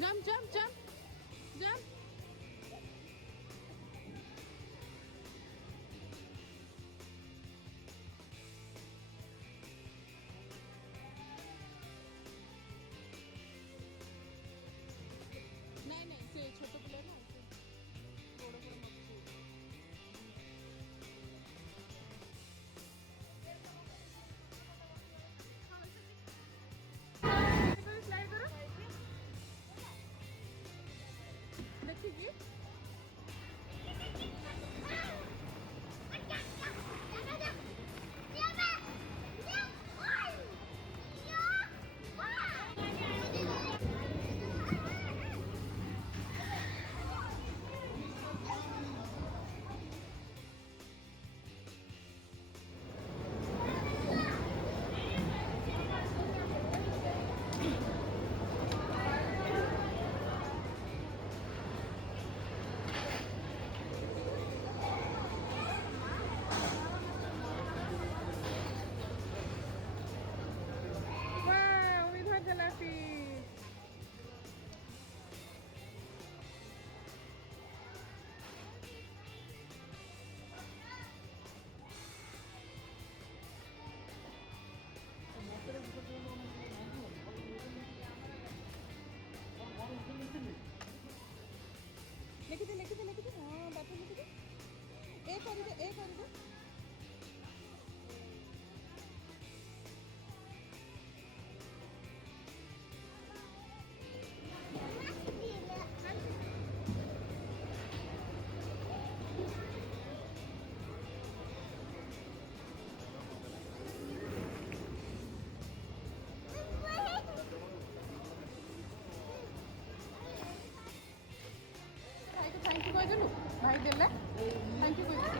Jump, jump, jump, jump. नहीं नहीं से छोटे पिले ना थोड़ा थोड़ा मत स्लाइड करो देखिए वाह उम्मीद जलाती लिखिते हाँ बात लिखिते ए कर दे थैंक यू कह देलु भाई देले थैंक यू कह